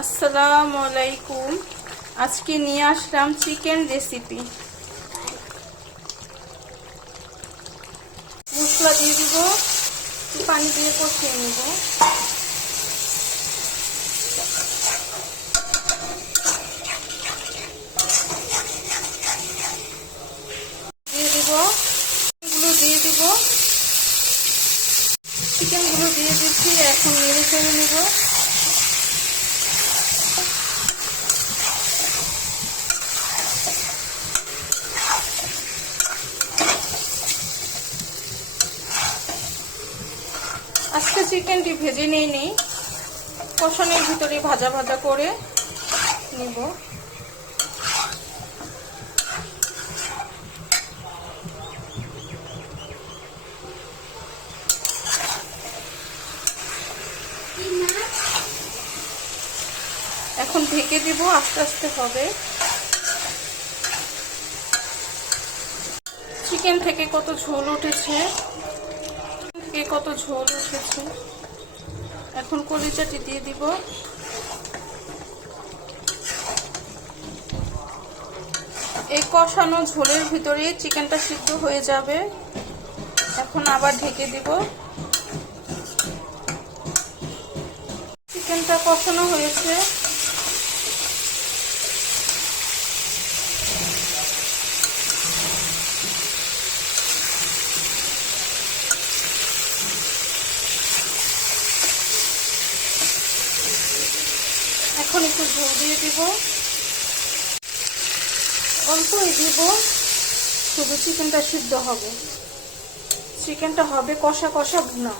আসসালামু আলাইকুম। আজকে নিয়ে আসলাম চিকেন রেসিপি। মশলা দিয়ে দিব পানি দিয়ে কষিয়ে নিব। দিয়ে দিব দিয়ে দিব। চিকেনগুলো দিয়ে দিচ্ছি, এখন নেড়ে ফেলে নেব। আজকে চিকেনটি ভেজে নিয়ে নিই। কষানোর ভিতরে ভাজা ভাজা করে নিব। এখন ঢেকে দিব, আস্তে আস্তে হবে। চিকেন থেকে কত ঝোল উঠেছে? থেকে কত ঝোল উঠেছে? এখন কলিচাটি দিয়ে দিব। এই কষানো ঝোলের ভিতরে চিকেনটা সিদ্ধ হয়ে যাবে। এখন আবার ঢেকে দিব। চিকেনটা কষানো হয়েছে। এখন একটু ঝোল দিয়ে দিব। অল্পই দিব। শুধু চিকেনটা সিদ্ধ হবে। চিকেনটা হবে কষা কষা ভুনা।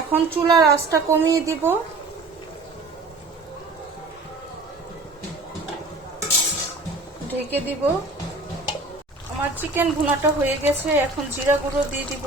এখন চুলার আঁচটা কমিয়ে দিব। ঢেকে দিব। আমার চিকেন ভুনাটা হয়ে গেছে, এখন জিরা গুঁড়ো দিয়ে দিব।